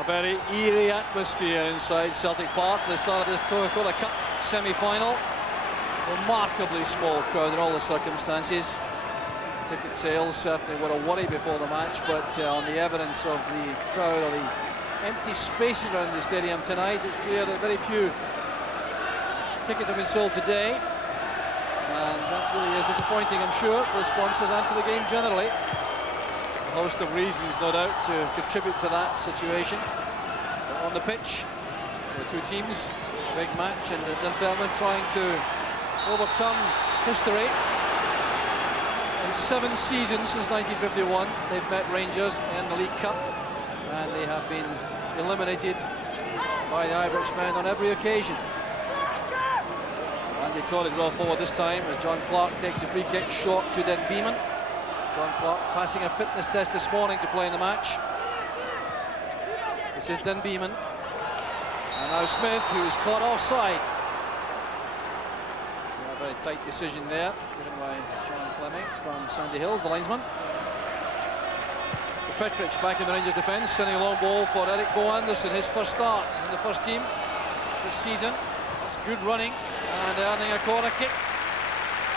A very eerie atmosphere inside Celtic Park. They started this Coca-Cola Cup semi-final. Remarkably small crowd in all the circumstances. Ticket sales certainly were a worry before the match, but on the evidence of the crowd or the empty spaces around the stadium tonight, it's clear that very few tickets have been sold today, and that really is disappointing, I'm sure, for the sponsors and for the game generally. A host of reasons, no doubt, to contribute to that situation. But on the pitch, the two teams, big match, and Dunfermline trying to overturn history. In 7 seasons since 1951, they've met Rangers in the League Cup, and they have been eliminated by the Ibrox men on every occasion. Andy Todd is well forward this time as John Clark takes a free kick short to Dunfermline. John Clark passing a fitness test this morning to play in the match. This is Dunfermline, and now Smith, who is caught offside. A very tight decision there, given by John Fleming from Sandy Hills, the linesman. Petric back in the Rangers defence, sending a long ball for Eric Bo Anderson, his first start in the first team this season. That's good running and earning a corner kick.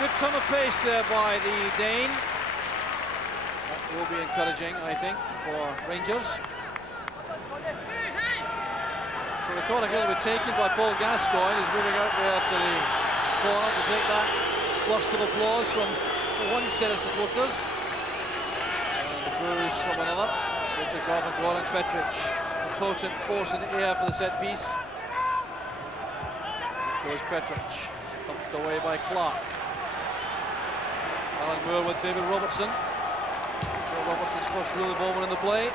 Good turn of pace there by the Dane. That will be encouraging, I think, for Rangers. So the corner kick will be taken by Paul Gascoigne, who's moving out there to the corner to take that burst of applause from one set of supporters. Boos from another. Richard Goff and Goran Petric. A potent force in the air for the set piece. Goes Petric. Thumped away by Clark. Alan Moore with David Robertson. So Robertson's first real involvement in the play.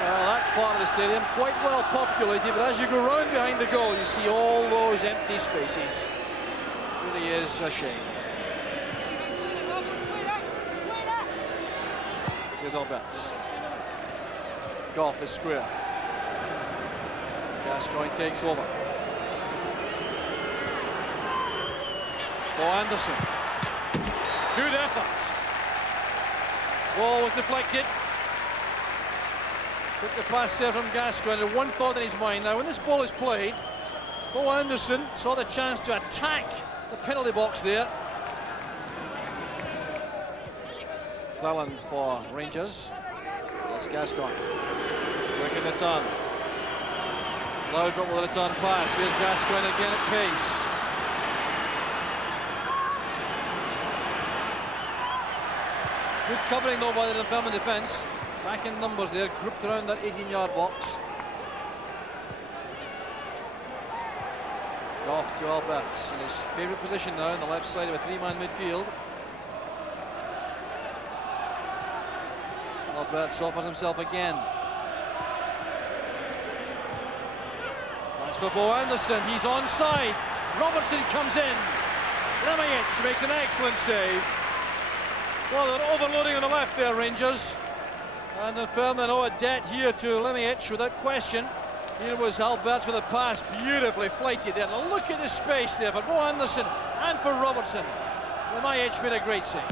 That part of the stadium quite well populated, but as you go round behind the goal, you see all those empty spaces. It really is a shame. Here's Alberts. Goff is square. Gascoigne takes over. Bo Anderson. Good effort. Ball was deflected. Took the pass there from Gascoigne, and one thought in his mind. Now, when this ball is played, Bo Anderson saw the chance to attack the penalty box there. Cleland for Rangers. That's Gascoigne. Quick in the turn. Loudrop with a return pass. Here's Gascoigne again at pace. Good covering though by the Dunfermline defence. Back in numbers there, grouped around that 18-yard box. Goff to Alberts in his favourite position now on the left side of a 3-man midfield. Alberts offers himself again. That's for Bo Anderson. He's onside. Robertson comes in. Lemic makes an excellent save. Well, they're overloading on the left there, Rangers. And Dunfermline owe a debt here to Lemic without question. Here was Alberts with a pass, beautifully flighted there. Now look at the space there for Bo Anderson and for Robertson. Lemic made a great save.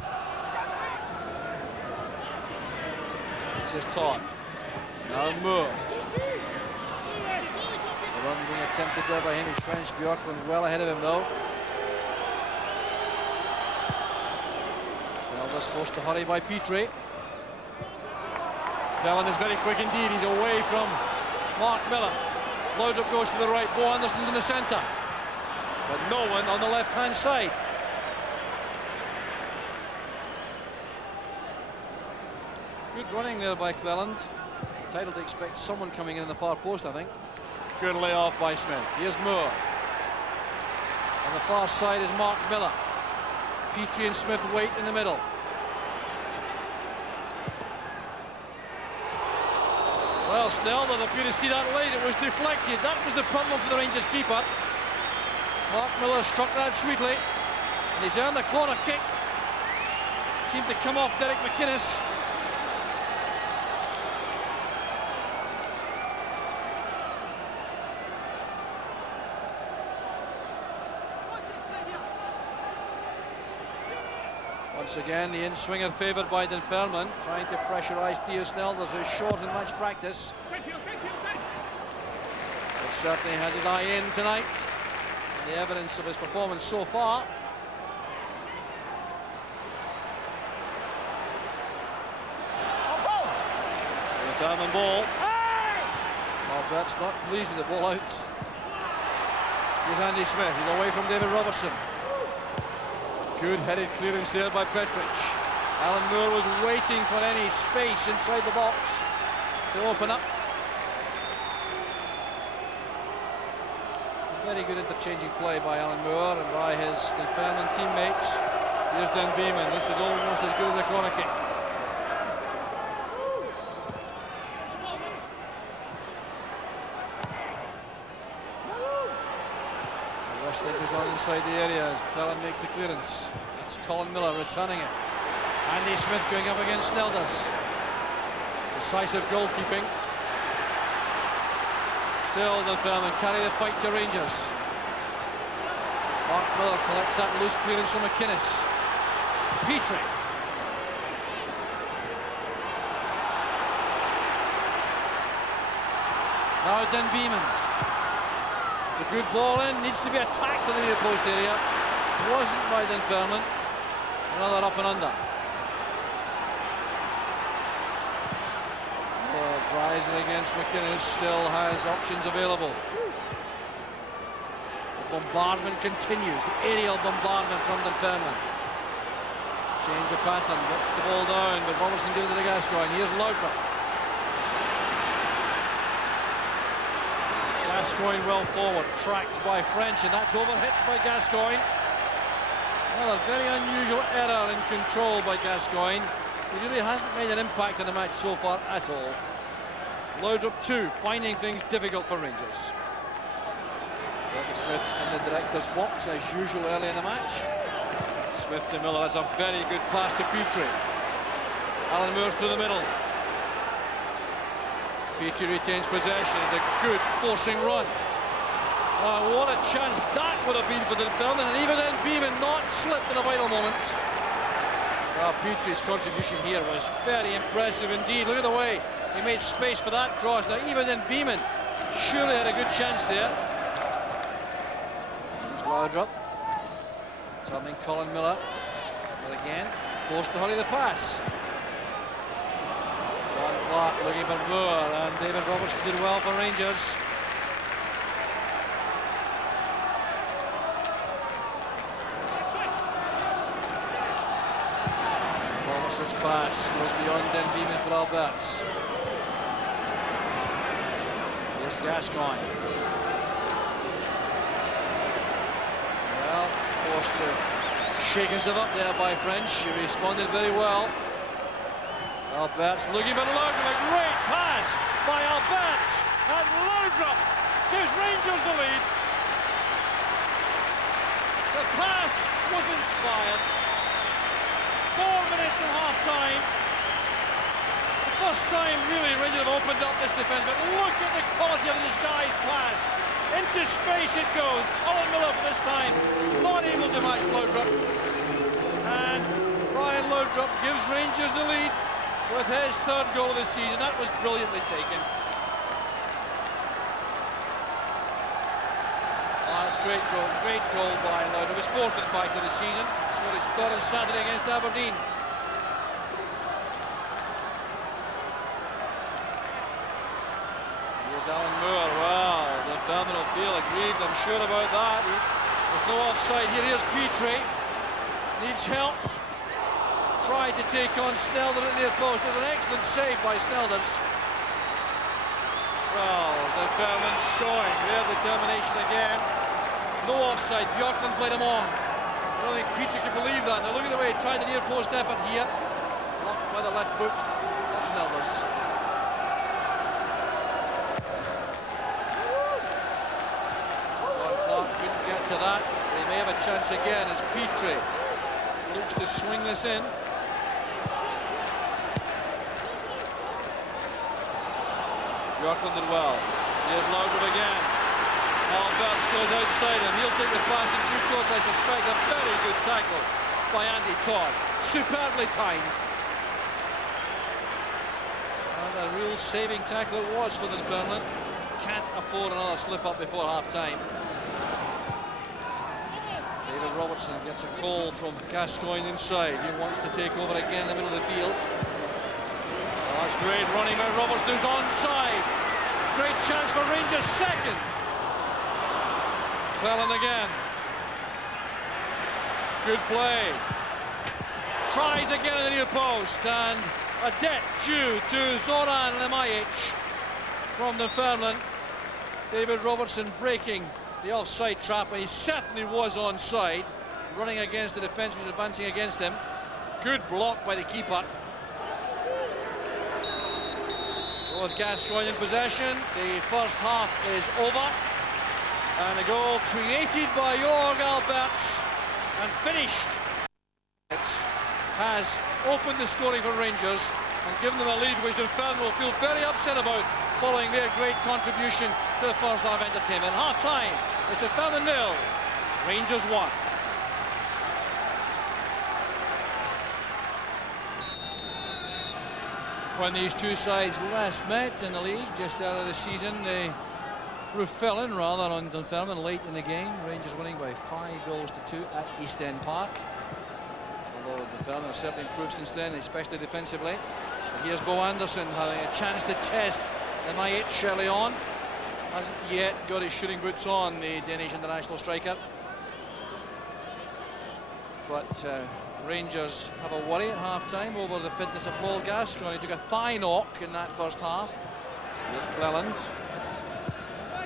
This is Todd. Now Moore. The run being attempted there by Henry French. Bjorklund well ahead of him though. Snelder's forced to hurry by Petrie. Fallon is very quick indeed. He's away from Mark Miller. Loudrup goes to the right. Bo Anderson's in the centre. But no one on the left-hand side. Good running there by Cleland. Entitled to expect someone coming in the far post, I think. Good layoff by Smith. Here's Moore. On the far side is Mark Miller. Petrie and Smith wait in the middle. Well, Snell, if you to see that late, it was deflected. That was the problem for the Rangers keeper. Mark Miller struck that sweetly. And he's earned a corner kick. Seemed to come off Derek McInnes. Once again, the in-swinger favoured by Dunfermline, trying to pressurise Theo Snelders, who's short in match practice. But certainly has his eye in tonight. And the evidence of his performance so far. Dunfermline ball. Albert's not pleased with the ball out. Here's Andy Smith, he's away from David Robertson. Good headed clearance there by Petrich. Alan Moore was waiting for any space inside the box to open up. A very good interchanging play by Alan Moore and by his Dunfermline teammates. Here's Dan Beeman, this is almost as good as a corner kick. Westlake goes on inside the area as Fallon makes the clearance. It's Colin Miller returning it. Andy Smith going up against Snelders. Decisive goalkeeping. Still Dunfermline carry the fight to Rangers. Mark Miller collects that loose clearance from McInnes. Petrie. Now Dan Beeman. A good ball in, needs to be attacked in the near post area. Wasn't by Dunfermline. Another up and under. Drives it against McInnes, still has options available. The bombardment continues, the aerial bombardment from Dunfermline. Change of pattern, gets the ball down, but Robertson gives it to Gascoigne. Here's Laudrup. Gascoigne well forward, tracked by French, and that's overhit by Gascoigne. Well, a very unusual error in control by Gascoigne. He really hasn't made an impact in the match so far at all. Laudrup too, finding things difficult for Rangers. Walter Smith in the director's box as usual early in the match. Smith to Miller, that's a very good pass to Petrie. Alan Moore's to the middle. Petrie retains possession, it's a good forcing run. What a chance that would have been for Dunfermline, and even then Beeman not slipped in a vital moment. Petrie's contribution here was very impressive indeed. Look at the way he made space for that cross. Now even then Beeman surely had a good chance there. Here's Laudrup, turning Colin Miller. But again, forced to hurry the pass. John Clark looking for Moore, and David Robertson did well for Rangers. Robertson's pass goes beyond Dan Beeman for Alberts. Here's Gascoigne. Well, forced to shake himself up there by French. He responded very well. Alberts looking for Laudrup, a great pass by Alberts, and Laudrup gives Rangers the lead. The pass was inspired. 4 minutes and half-time. The first time really Rangers have opened up this defence, but look at the quality of this guy's pass. Into space it goes. Colin Miller for this time, not able to match Laudrup. And Brian Laudrup gives Rangers the lead with his third goal of the season. That was brilliantly taken. That's a great goal by Laudrup. His fourth back of the season. Scored his third on Saturday against Aberdeen. Here's Alan Moore. Wow, the Dunfermline will feel aggrieved, I'm sure about that. There's no offside here. Here's Petrie. Needs help. Tried to take on Snelders at the near post. There's an excellent save by Snelders. Well, Dunfermline showing their determination again. No offside. Bjorkman played him on. I don't think Petrie could believe that. Now look at the way he tried the near post effort here. Blocked by the left boot of Snelders. John Clark couldn't get to that. He may have a chance again as Petrie looks to swing this in. Bjorkman did well. Here's Laudrup again. Alberts goes outside him. He'll take the pass in through close, I suspect. A very good tackle by Andy Todd. Superbly timed. And a real saving tackle it was for the Dunfermline. Can't afford another slip-up before half-time. David Robertson gets a call from Gascoigne inside. He wants to take over again in the middle of the field. Oh, that's great running by Robertson, who's onside. Great chance for Rangers, second. Cleland again. It's good play. Tries again in the near post, and a debt due to Zoran Lemajic from Dunfermline. David Robertson breaking the offside trap, and he certainly was onside, running against the defence, was advancing against him. Good block by the keeper. With Gascoigne in possession, the first half is over, and a goal created by Jorg Alberts and finished. It has opened the scoring for Rangers and given them a lead which Dunfermline will feel very upset about following their great contribution to the first half entertainment. Half-time, it's Dunfermline 0, Rangers 1. When these two sides last met in the league just out of the season, the roof fell in rather on Dunfermline late in the game. Rangers winning by 5-2 at East End Park. Although Dunfermline have certainly improved since then, especially defensively. And here's Bo Anderson having a chance to test Lemajic early on. Hasn't yet got his shooting boots on, the Danish international striker. But Rangers have a worry at half-time over the fitness of Paul Gascoigne. He took a thigh knock in that first half. Here's Cleland.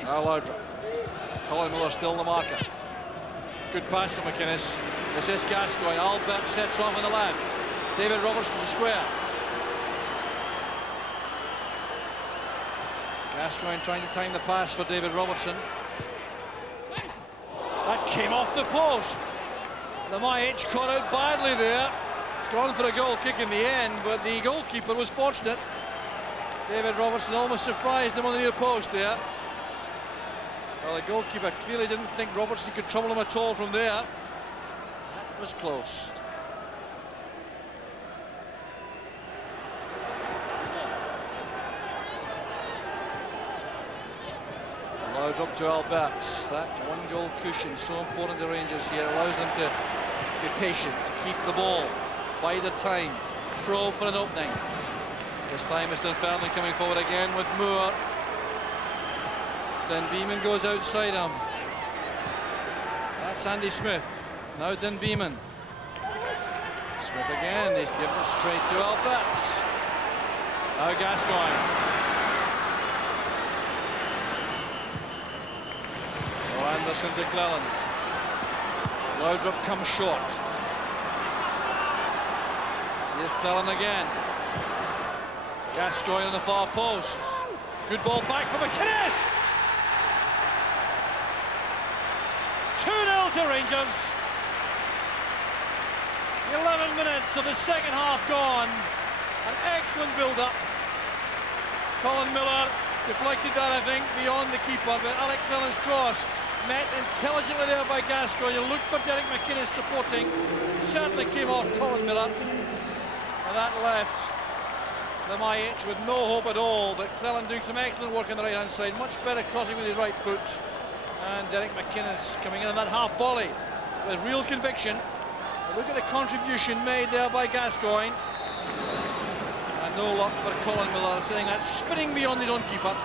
Now Laudrup. Colin Miller still the marker. Good pass to McInnes. This is Gascoigne. Albert sets off on the left. David Robertson to square. Gascoigne trying to time the pass for David Robertson. That came off the post. Lemajic caught out badly there. It's gone for a goal kick in the end, but the goalkeeper was fortunate. David Robertson almost surprised him on the near post there. Well, the goalkeeper clearly didn't think Robertson could trouble him at all from there. That was close. Allowed up to Alberts. That one-goal cushion, so important to Rangers here, allows them to be patient, to keep the ball, bide their time, probe for an opening. This time it's Dunfermline coming forward again with Moore. Then Beeman goes outside him. That's Andy Smith. Now then Beeman. Smith again, he's given it straight to Alberts. Now Gascoigne. Anderson to Cleland. Laudrup comes short. Here's Cleland again. Gascoigne on the far post. Good ball back from McInnes. 2-0 to Rangers. 11 minutes of the second half gone. An excellent build-up. Colin Miller deflected that, I think, beyond the keeper, but Alec Cleland's cross met intelligently there by Gascoigne. You looked for Derek McInnes supporting. Certainly came off Colin Miller. And that left Lemajic with no hope at all, but Cleland doing some excellent work on the right-hand side. Much better crossing with his right foot. And Derek McInnes coming in on that half volley with real conviction. But look at the contribution made there by Gascoigne. And no luck for Colin Miller, saying that spinning beyond his own keeper.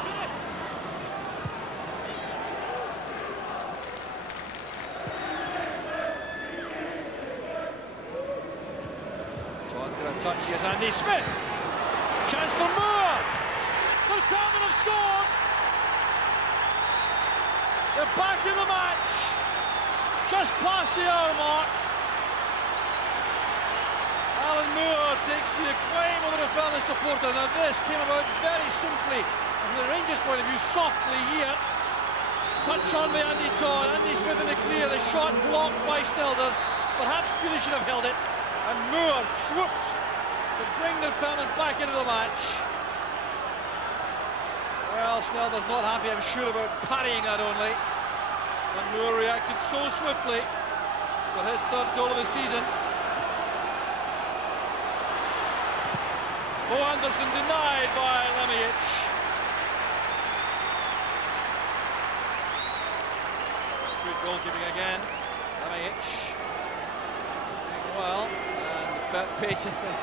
Touch, here's Andy Smith. Chance for Moore. Dunfermline have scored. They're back in the match. Just past the hour mark. Alan Moore takes the acclaim of the Dunfermline supporter. Now this came about very simply, from the Rangers' point of view, softly here. Touch on by Andy Todd. Andy Smith in the clear. The shot blocked by Snelders. Perhaps Feely should have held it. And Moore swooped to bring Dunfermline back into the match. Well, Snelders not happy, I'm sure, about parrying that only. And Moore reacted so swiftly for his third goal of the season. Bo Anderson denied by Lemieux. Good goalkeeping again. Lemieux doing well, and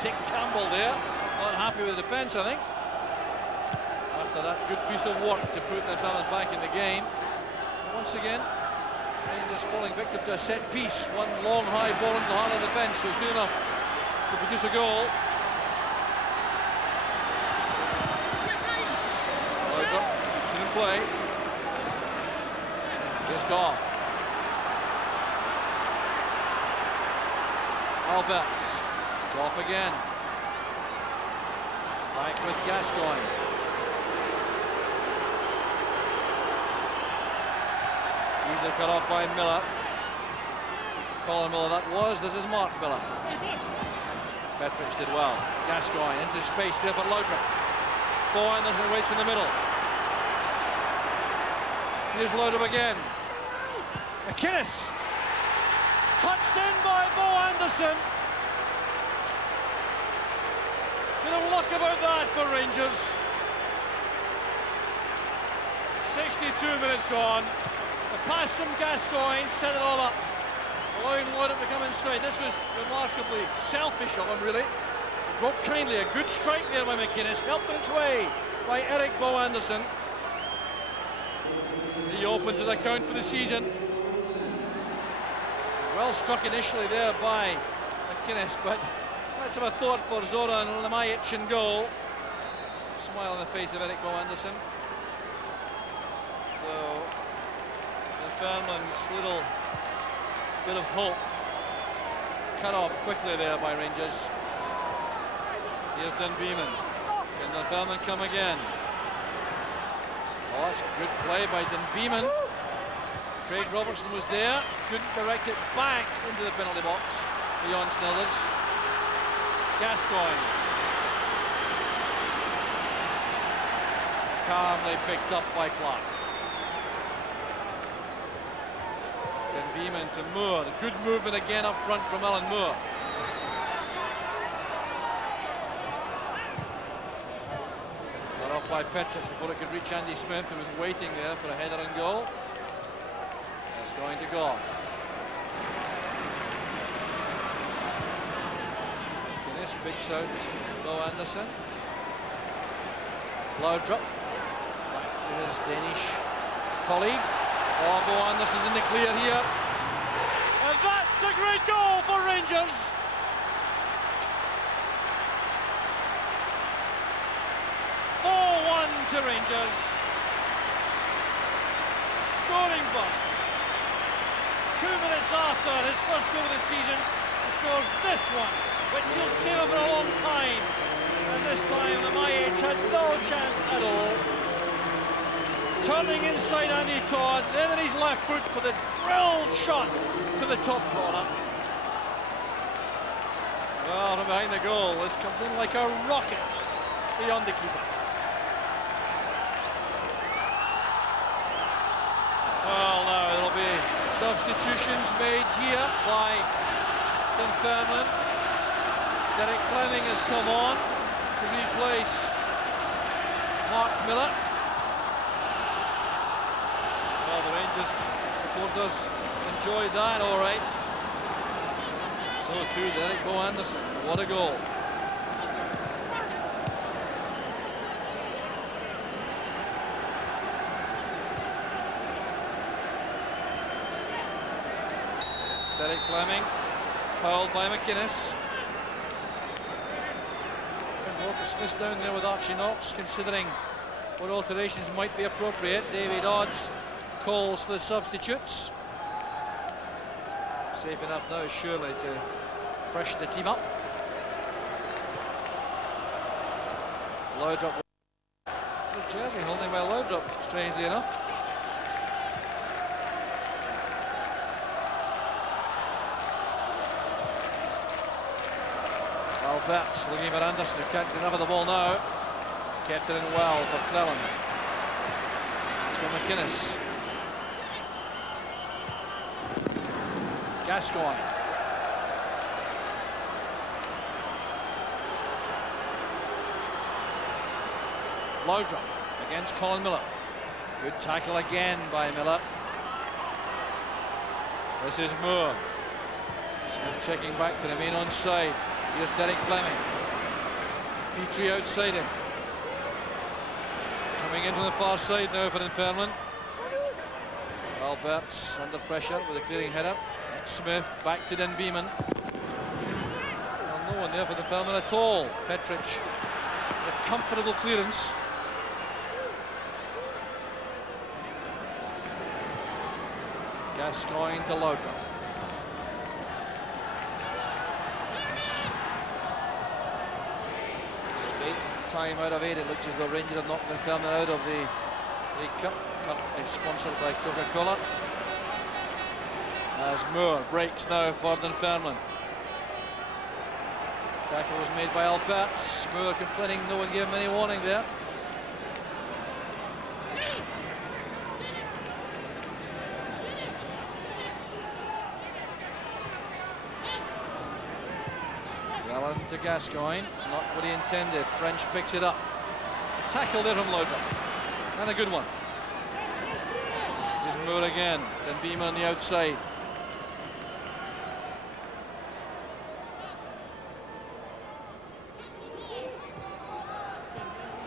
Dick Campbell there, not happy with the defence, I think. After that good piece of work to put the fellas back in the game. And once again, Rangers falling victim to a set piece. One long high ball into the heart of the defence was good enough to produce a goal. Keeps it in play. Here's Goff. Alberts. Goff again. Back with Gascoigne. Easily cut off by Miller. Colin Miller that was. This is Mark Miller. Petrich did well. Gascoigne into space there for Laudrup. Bo Anderson waits in the middle. Here's Laudrup again. McInnes. Touched in by Bo Anderson. Bit of luck about that for Rangers. 62 minutes gone. The pass from Gascoigne set it all up, allowing Laudrup to come inside. This was remarkably selfish of him, really. Broke kindly, a good strike there by McInnes, helped in its way by Eric Bo Anderson. He opens his account for the season. Well struck initially there by McInnes, but let's have a thought for Zoran Lemieux in goal. Smile on the face of Eric Bo Anderson. So Dunfermline's little bit of hope cut off quickly there by Rangers. Here's Dunfermline. Can Dunfermline come again? Oh, that's a good play by Dunfermline. Craig Robertson was there, couldn't direct it back into the penalty box beyond Snilders. Gascoigne. Calmly picked up by Clark. Dunfermline to Moore. The good movement again up front from Alan Moore. Got off by Petrich before it could reach Andy Smith, who was waiting there for a header and goal. That's going to go. McInnes picks out Bo Anderson. Laudrup back to his Danish colleague. Oh, Bo Anderson's in the clear here. And that's a great goal for Rangers. To Rangers. Scoring burst. 2 minutes after his first goal of the season, he scores this one, which he'll save for a long time. And this time the Lemieux had no chance at all. Turning inside Andy Todd, then on his left foot with a drilled shot to the top corner. Well, from behind the goal, this comes in like a rocket beyond the keeper. Well, now there'll be substitutions made here by Dunfermline. Derek Fleming has come on to replace Mark Miller. Well, the Rangers supporters enjoyed that, all right. So too Derek Bo Anderson. What a goal. Derek Fleming, fouled by McInnes. And Walter Smith's down there with Archie Knox, considering what alterations might be appropriate. David Odds calls for the substitutes. Safe enough now, surely, to freshen the team up. Laudrup. Good jersey holding by Laudrup, strangely enough. Alberts looking at Anderson, who can't get enough of the ball now. Kept it in well for Cleland. It's for McInnes. Gascoigne. Laudrup against Colin Miller. Good tackle again by Miller. This is Moore. Smith checking back to remain onside. Here's Derek Fleming. Petrie outside him. Coming in from the far side now for Dunfermline. Albert's under pressure with a clearing header. Smith back to Dunfermline. Well, no one there for Dunfermline at all. Petric with a comfortable clearance. Gascoigne to Laudrup. Time out of 8, it looks as though Rangers have knocked Dunfermline out of the League Cup, currently sponsored by Coca-Cola. As Moore breaks now for Dunfermline. Tackle was made by Alberts. Moore complaining no one gave him any warning there. To Gascoigne, not what he intended. French picks it up. A tackle there from Laudrup, and a good one. Here's Moore again. Dunfermline on the outside.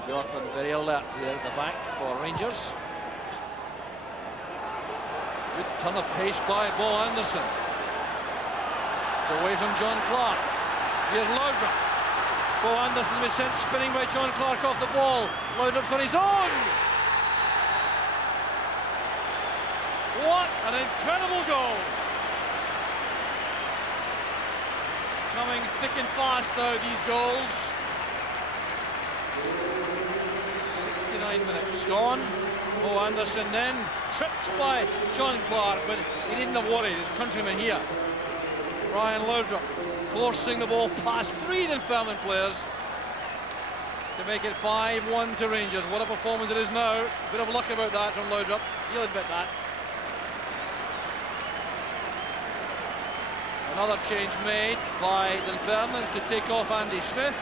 Yorkman very alert here at the back for Rangers. Good ton of pace by Bo Anderson. Away from John Clark. Here's Laudrup. Bo Anderson was sent spinning by John Clark off the ball. Laudrup's on his own. What an incredible goal. Coming thick and fast now, these goals. 69 minutes gone. Bo Anderson then tripped by John Clark, but he didn't have worried, his countryman here. Ryan Laudrup forcing the ball past 3 Dunfermline players to make it 5-1 to Rangers. What a performance it is now. A bit of luck about that from Laudrup, he'll admit that. Another change made by Dunfermline to take off Andy Smith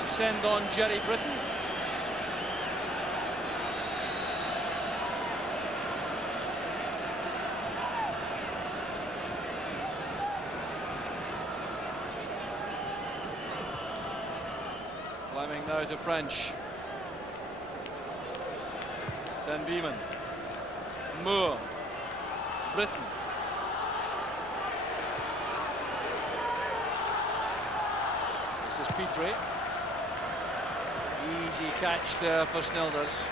and send on Jerry Britton. Fleming now to French. Dunfermline. Moore. Britton. This is Petrie. Easy catch there for Snilders.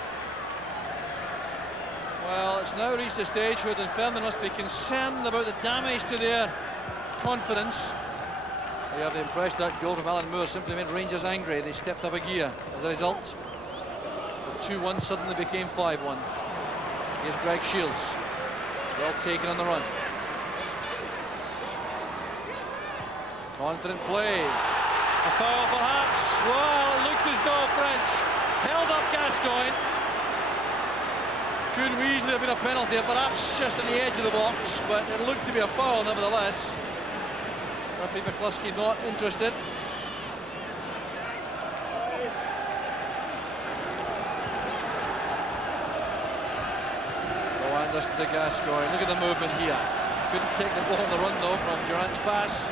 Well, it's now reached a stage where Dunfermline must be concerned about the damage to their confidence. They have the impression that goal from Alan Moore simply made Rangers angry. They stepped up a gear. As a result, the 2-1 suddenly became 5-1. Here's Greg Shields. Well taken on the run. Confident play. A foul perhaps. Well, it looked as though French held up Gascoigne. Could easily have been a penalty, perhaps just on the edge of the box, but it looked to be a foul nevertheless. Murphy McCluskey not interested. Oh, Anderson to Gascoigne. Look at the movement here. Couldn't take the ball on the run though from Durant's pass.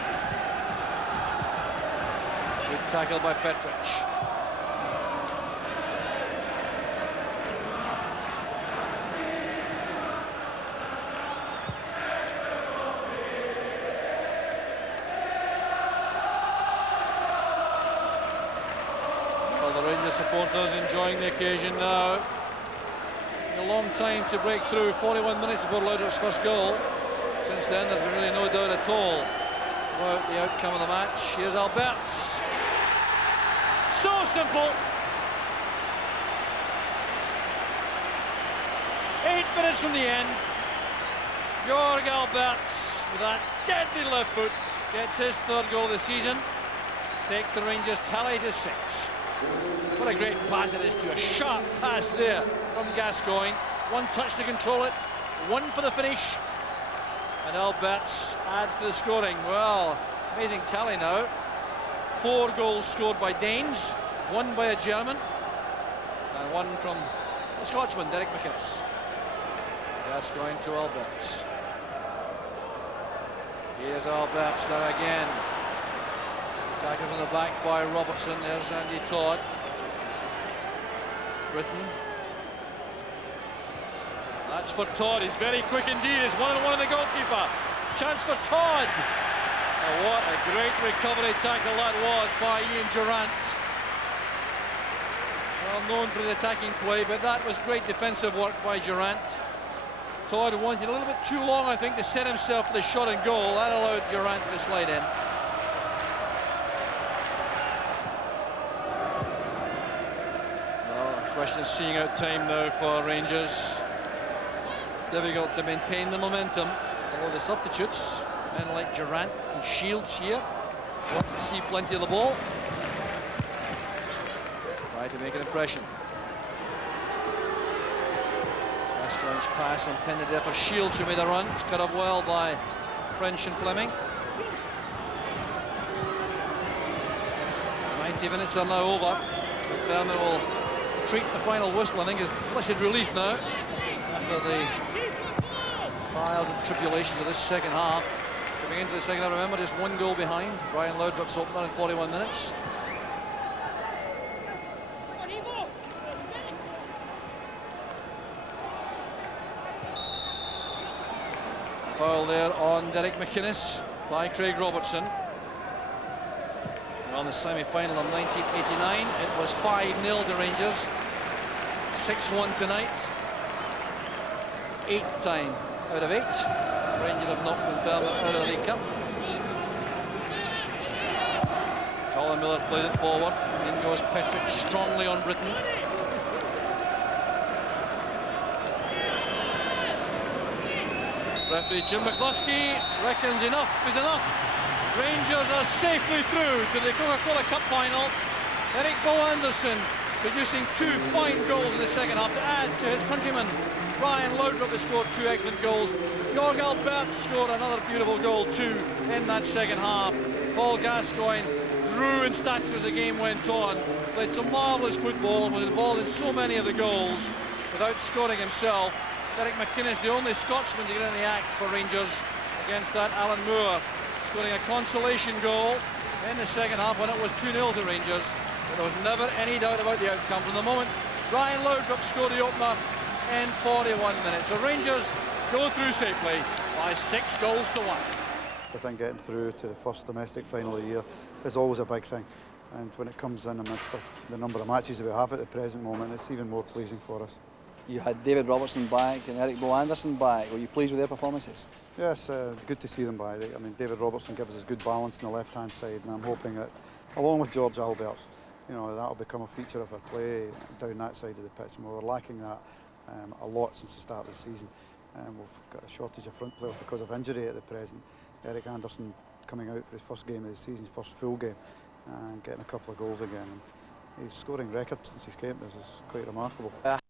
Good tackle by Petric. Supporters enjoying the occasion now. A long time to break through, 41 minutes before Laudrup's first goal. Since then there's been really no doubt at all about the outcome of the match. Here's Alberts. So simple. 8 minutes from the end. George Alberts with that deadly left foot gets his third goal this season. Take the Rangers tally to 6. What a great pass it is to a sharp pass there from Gascoigne. One touch to control it, one for the finish. And Alberts adds to the scoring. Well, amazing tally now. 4 goals scored by Danes, 1 by a German. And one from the Scotsman, Derek McInnes. That's going to Alberts. Here's Alberts now again. Taken from the back by Robertson. There's Andy Todd. Britain. That's for Todd. He's very quick indeed. It's 1-on-1 in the goalkeeper. Chance for Todd. Oh, what a great recovery tackle that was by Ian Durrant. Well known for the attacking play, but that was great defensive work by Durrant. Todd wanted a little bit too long, I think, to set himself for the shot and goal. That allowed Durrant to slide in. Well, a question of seeing out time now for Rangers. Difficult to maintain the momentum, although the substitutes, men like Durrant and Shields here, want to see plenty of the ball. Try to make an impression. Gascoigne's pass intended there for Shields, who made a run. It's cut up well by French and Fleming. 90 minutes are now over. Dunfermline will treat the final whistle, I think, as blessed relief now after the trials and tribulations of this second half. Coming into the second half, remember, just one goal behind. Brian Laudrup's opener in 41 minutes. Foul there on Derek McInnes by Craig Robertson. Well, in the semi-final of 1989, it was 5-0 to Rangers. 6-1 tonight. 8th time out of 8. Rangers have knocked Dunfermline out of the League Cup. Colin Miller played it forward. In goes Petrick strongly on Britain. Referee Jim McCluskey reckons enough is enough. Rangers are safely through to the Coca-Cola Cup final. Eric Bo Anderson producing 2 fine goals in the second half to add to his countryman. Brian Laudrup has scored 2 excellent goals. Georg Alberts scored another beautiful goal too in that second half. Paul Gascoigne grew in stature as the game went on. Played some marvellous football, was involved in so many of the goals without scoring himself. Derek McInnes, the only Scotsman to get in the act for Rangers against that Alan Moore, scoring a consolation goal in the second half when it was 2-0 to Rangers. But there was never any doubt about the outcome from the moment Brian Laudrup scored the opener in 41 minutes. So Rangers go through safely by 6 goals to 1. I think getting through to the first domestic final of the year is always a big thing, and when it comes in amidst of the number of matches that we have at the present moment, it's even more pleasing for us. You had David Robertson back and Eric Bo Anderson back. Were you pleased with their performances? Yes, good to see them back. I mean, David Robertson gives us good balance on the left-hand side, and I'm hoping that, along with George Alberts, you know, that'll become a feature of our play down that side of the pitch. And we were lacking that a lot since the start of the season. We've got a shortage of front players because of injury at the present. Eric Anderson coming out for his first game of the season, his first full game, and getting a couple of goals again. And he's scoring records since he came. This is quite remarkable. I